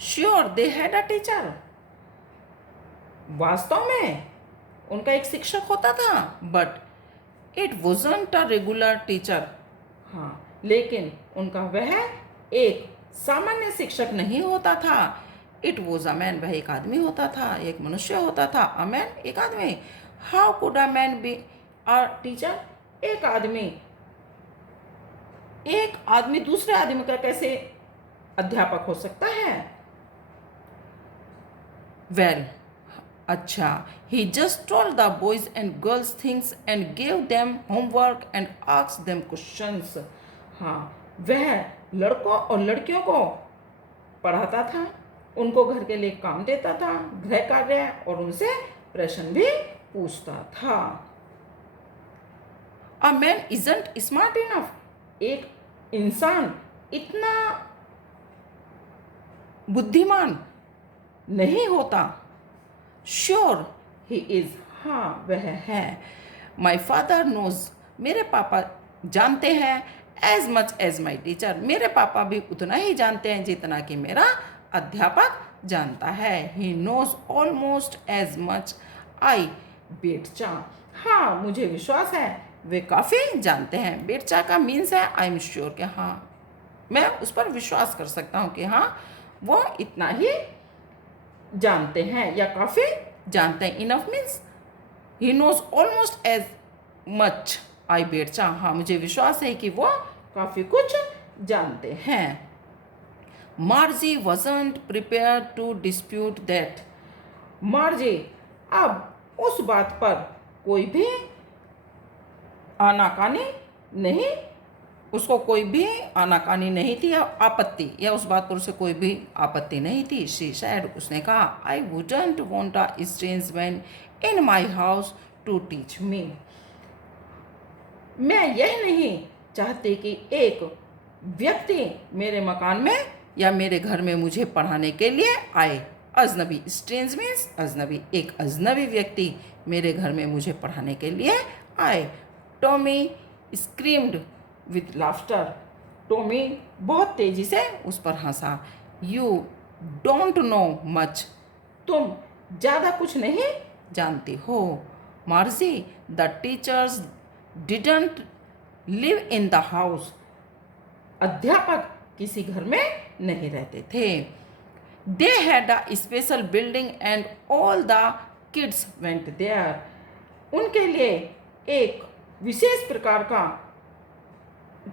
Sure they had a teacher. वास्तव में उनका एक शिक्षक होता था, but it wasn't a regular teacher. हाँ, लेकिन उनका वह एक सामान्य शिक्षक नहीं होता था। इट वॉज अ मैन, वह एक आदमी होता था, एक मनुष्य होता था। अ मैन, एक आदमी। How could a man be a teacher? एक आदमी दूसरे आदमी का कैसे अध्यापक हो सकता है? वेल, अच्छा, he just told the boys and girls things and gave them homework and asked them questions. हाँ, वह लड़कों और लड़कियों को पढ़ाता था, उनको घर के लिए काम देता था, गृह कार्य, और उनसे प्रश्न भी पूछता था। A man isn't smart enough. एक इंसान इतना बुद्धिमान नहीं होता। श्योर ही इज, हाँ वह है। माई फादर नोज, मेरे पापा जानते हैं। As much as my teacher, मेरे पापा भी उतना ही जानते हैं जितना कि मेरा अध्यापक जानता है। He knows almost as much I betcha, हाँ मुझे विश्वास है वे काफ़ी जानते हैं। बेटचा का मीन्स है आई एम श्योर कि हाँ मैं उस पर विश्वास कर सकता हूँ कि हाँ वो इतना ही जानते हैं या काफ़ी जानते हैं। Enough means he knows almost as much I betcha, हाँ मुझे विश्वास है कि वो काफ़ी कुछ जानते हैं। Margie wasn't prepare to dispute that. Margie अब उस बात पर कोई भी आनाकानी नहीं, उसको कोई भी आनाकानी नहीं थी या आपत्ति, या उस बात पर उसे कोई भी आपत्ति नहीं थी। शी सैड, उसने कहा, I wouldn't want a strange man in my house to teach me. मैं यह नहीं चाहती कि एक व्यक्ति मेरे मकान में या मेरे घर में मुझे पढ़ाने के लिए आए। अजनबी, स्ट्रेंज मीन्स अजनबी, एक अजनबी व्यक्ति मेरे घर में मुझे पढ़ाने के लिए आए। Tommy screamed with laughter, Tommy बहुत तेजी से उस पर हंसा। यू डोंट नो मच, तुम ज़्यादा कुछ नहीं जानती हो। Margie, the teachers didn't live in the house, अध्यापक किसी घर में नहीं रहते थे। They had a special building and all the kids went there, उनके लिए एक विशेष प्रकार का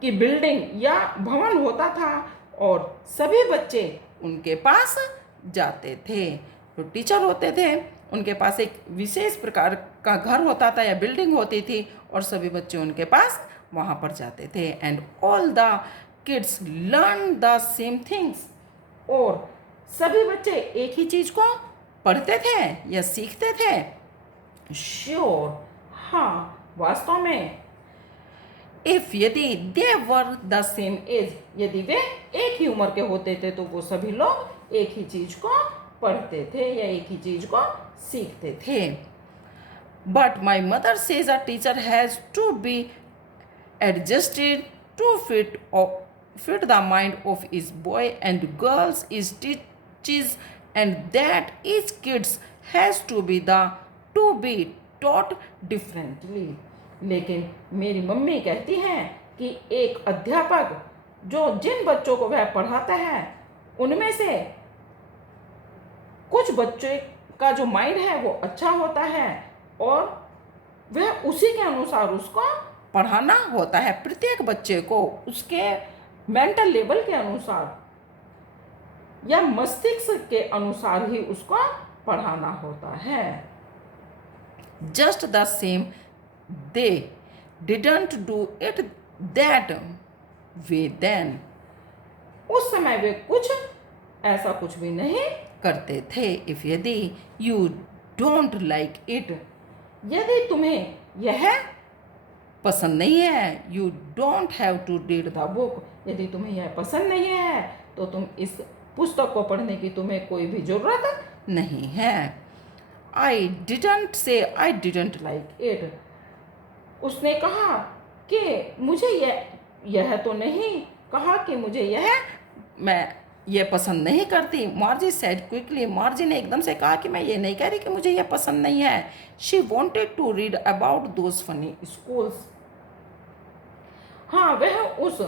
की बिल्डिंग या भवन होता था और सभी बच्चे उनके पास जाते थे। जो टीचर होते थे उनके पास एक विशेष प्रकार का घर होता था या बिल्डिंग होती थी और सभी बच्चे उनके पास वहाँ पर जाते थे। And all the kids learn the same things, और सभी बच्चे एक ही चीज़ को पढ़ते थे या सीखते थे। श्योर, हाँ वास्तव में। इफ, यदि दे वर द सेम एज, यदि वे एक ही उम्र के होते थे तो वो सभी लोग एक ही चीज को पढ़ते थे या एक ही चीज को सीखते थे। But my mother says a teacher has to be adjusted to fit the mind of his boy and girls is teaches, and that each kids has to be taught differently. लेकिन मेरी मम्मी कहती हैं कि एक अध्यापक जो जिन बच्चों को वह पढ़ाता है उनमें से कुछ बच्चे का जो माइंड है वो अच्छा होता है और वह उसी के अनुसार उसको पढ़ाना होता है। प्रत्येक बच्चे को उसके मेंटल लेवल के अनुसार या मस्तिष्क के अनुसार ही उसको पढ़ाना होता है। Just the same they didn't do it that way then, उस समय वे कुछ ऐसा कुछ भी नहीं करते थे। इफ, यदि यू डोंट लाइक इट, यदि तुम्हें यह पसंद नहीं है, you don't have to read the book, यदि तुम्हें यह पसंद नहीं है तो तुम इस पुस्तक को पढ़ने की तुम्हें कोई भी ज़रूरत नहीं है। I didn't say I didn't like it, उसने कहा कि मुझे यह तो नहीं कहा कि मुझे यह मैं ये पसंद नहीं करती। मार्जी सेड क्विकली, मार्जी ने एकदम से कहा कि मैं ये नहीं कह रही कि मुझे ये पसंद नहीं है। She wanted to read about those funny schools. हाँ, वह उस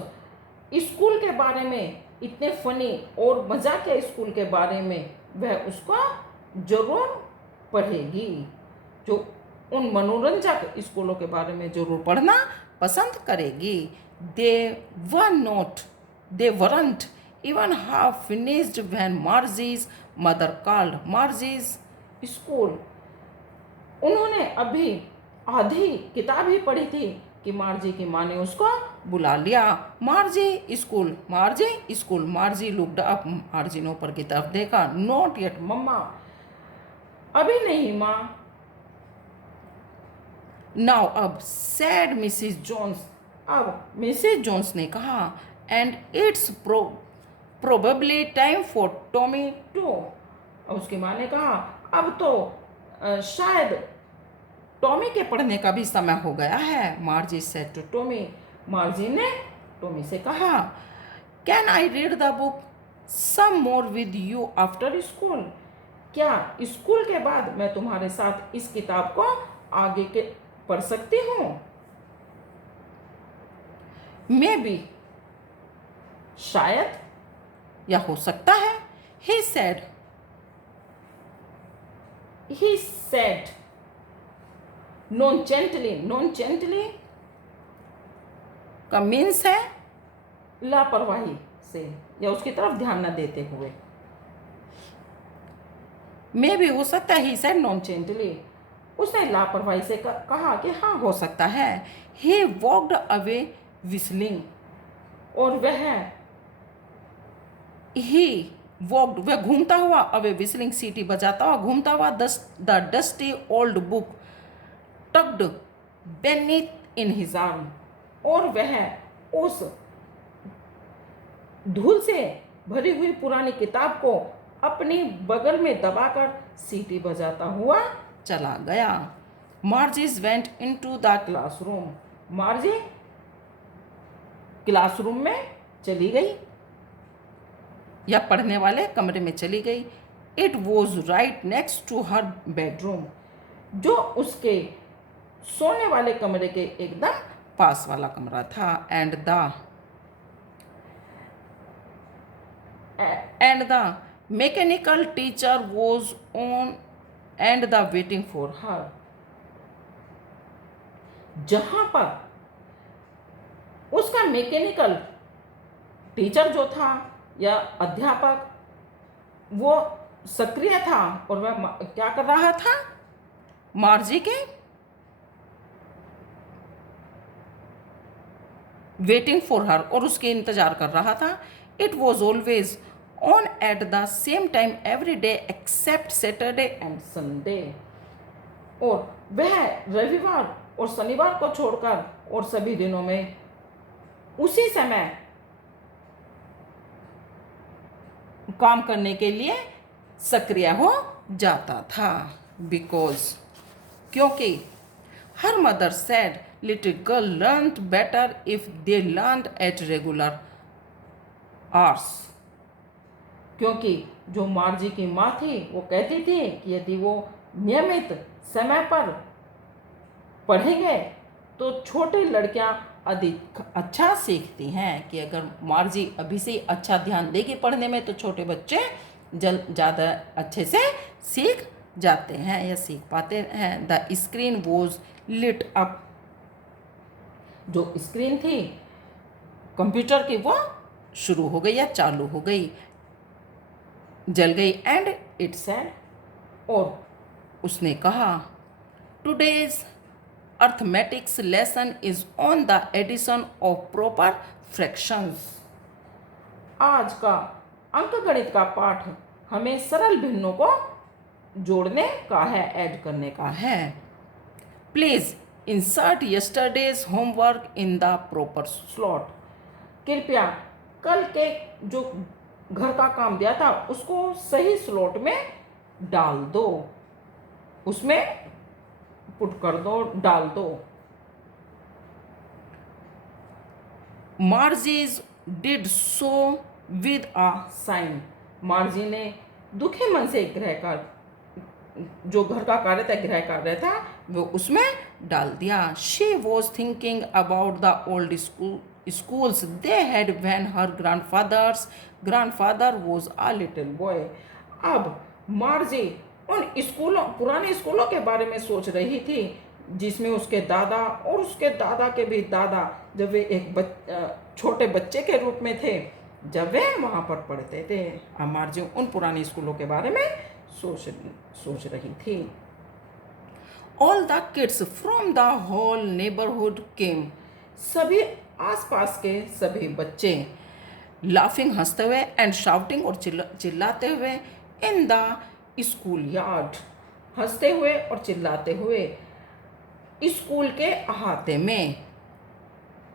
स्कूल के बारे में, इतने फनी और मजाक के स्कूल के बारे में वह उसका जरूर पढ़ेगी। जो उन मनोरंजक स्कूलों के बारे में जरूर पढ़ना पसंद करेगी। They were not they weren't even half finished when Margie's mother called Margie's school. उन्होंने अभी आधी किताब ही पढ़ी थी कि मार्जी की माँ ने उसको बुला लिया। मार्जी स्कूल, मार्जी स्कूल। मार्जी लुक्ड अप, मार्जी ने ऊपर की तरफ देखा। नॉट येट मम्मा, अभी नहीं माँ। नाउ अब, सैड मिसिस जोन्स, अब मिसिस जोन्स ने कहा, and it's probably time for Tommy too. उसकी माँ ने कहा अब तो शायद टॉमी के पढ़ने का भी समय हो गया है। Margie said to Tommy, Margie ने टॉमी से कहा, can I read the book some more with you after school. क्या स्कूल के बाद मैं तुम्हारे साथ इस किताब को आगे के पढ़ सकती हूँ। मे बी, शायद या हो सकता है। ही सेड नॉनचेंटली, नॉनचेंटली का मीन्स है लापरवाही से या उसकी तरफ ध्यान न देते हुए। मे भी हो सकता है। ही सेड नॉनचेंटली, उसने लापरवाही से कहा कि हाँ हो सकता है। ही वॉकड अवे विस्लिंग, और वह घूमता हुआ, अवे विस्लिंग सीटी बजाता हुआ, घूमता हुआ the dusty old book tucked beneath in his arm, और वह उस धूल से भरी हुई पुरानी किताब को अपनी बगल में दबाकर सीटी बजाता हुआ चला गया। Merges went into the classroom, मार्जी classroom में चली गई या पढ़ने वाले कमरे में चली गई। It was right next to her bedroom, जो उसके सोने वाले कमरे के एकदम पास वाला कमरा था। And the mechanical teacher was on and the waiting for her. जहां पर उसका मैकेनिकल टीचर जो था या अध्यापक, वो सक्रिय था और वह क्या कर रहा था, मार्जी के वेटिंग फॉर हर, और उसके इंतजार कर रहा था। It was always on at the same time every day except Saturday and Sunday, और वह रविवार और शनिवार को छोड़कर और सभी दिनों में उसी समय काम करने के लिए सक्रिय हो जाता था। बिकॉज, क्योंकि her mother said little girl learned better if they learned at regular hours. क्योंकि जो मार्जी की माँ थी वो कहती थी कि यदि वो नियमित समय पर पढ़ेंगे तो छोटी लड़कियां अधिक अच्छा सीखती हैं। कि अगर मार्जी अभी से अच्छा ध्यान देगी पढ़ने में तो छोटे बच्चे ज़्यादा अच्छे से सीख जाते हैं या सीख पाते हैं। The screen was lit up, जो स्क्रीन थी कंप्यूटर की वो शुरू हो गई या चालू हो गई, जल गई। एंड इट सेड, और उसने कहा, today's arithmetics lesson is on the addition of proper fractions. आज का अंकगणित का पाठ हमें सरल भिन्नों को जोड़ने का है, ऐड करने का है। Please insert yesterday's homework in the proper slot. कृपया कल के जो घर का काम दिया था उसको सही स्लॉट में डाल दो, उसमें पुट कर दो, डाल दो। Margie's did so with a sigh. Margie ने दुखी मन से गृह कार्य, जो घर का कार्य था, गृह कार्य था, वो उसमें डाल दिया। She was thinking about the old schools they had when her grandfather was a little boy। अब मार्जी उन स्कूलों, पुराने स्कूलों के बारे में सोच रही थी जिसमें उसके दादा और उसके दादा के भी दादा, जब वे एक छोटे बच्चे के रूप में थे, जब वे वहाँ पर पढ़ते थे। अब मार्जी उन पुराने स्कूलों के बारे में सोच रही थी। All the kids from the whole neighborhood came। सभी आसपास के सभी बच्चे लाफिंग, हंसते हुए, एंड शाउटिंग और चिल्लाते हुए, इन द स्कूल यार्ड, हंसते हुए और चिल्लाते हुए स्कूल के अहाते में,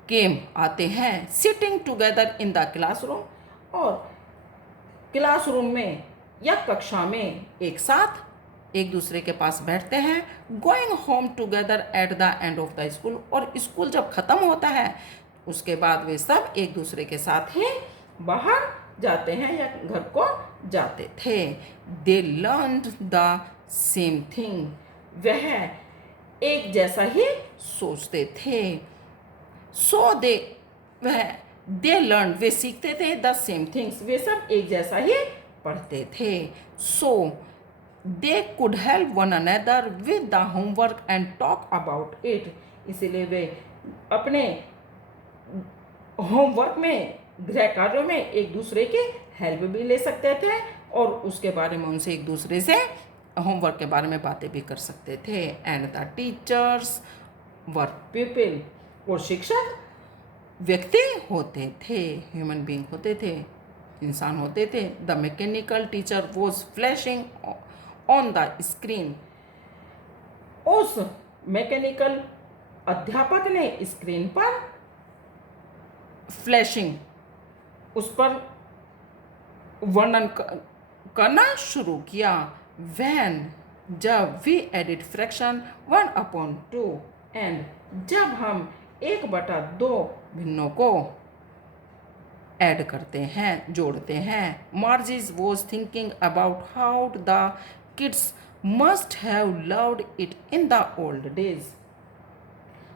केम आते हैं, sitting together in the classroom, और क्लासरूम में या कक्षा में एक साथ एक दूसरे के पास बैठते हैं। Going home together at the end of the school, और स्कूल जब ख़त्म होता है उसके बाद वे सब एक दूसरे के साथ ही बाहर जाते हैं या घर को जाते थे। दे लर्नड द सेम थिंग, वह एक जैसा ही सोचते थे। सो दे लर्न, वे सीखते थे, द सेम थिंग्स, वे सब एक जैसा ही पढ़ते थे। So they could help one another with the homework and talk about it, इसीलिए वे अपने होमवर्क में, गृह कार्यों में एक दूसरे की हेल्प भी ले सकते थे और उसके बारे में उनसे एक दूसरे से होमवर्क के बारे में बातें भी कर सकते थे। And the teachers were people, और शिक्षक व्यक्ति होते थे, ह्यूमन बीइंग होते थे, इंसान होते थे। The mechanical teacher was flashing on the screen, उस मैकेनिकल अध्यापक ने स्क्रीन पर फ्लैशिंग, उस पर वर्णन करना शुरू किया। वैन, जब वी एडिट फ्रैक्शन 1/2, एंड जब हम 1/2 भिन्नों को ऐड करते हैं, जोड़ते हैं। Margie's was thinking about how the kids must have loved it in the old days.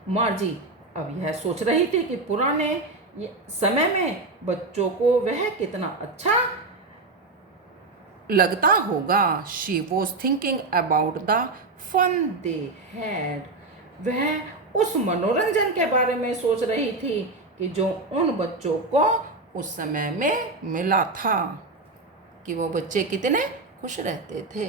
Margie अब यह सोच रही थी कि पुराने समय में बच्चों को वह कितना अच्छा लगता होगा। She was thinking about the fun they had, वह उस मनोरंजन के बारे में सोच रही थी कि जो उन बच्चों को उस समय में मिला था, कि वो बच्चे कितने खुश रहते थे।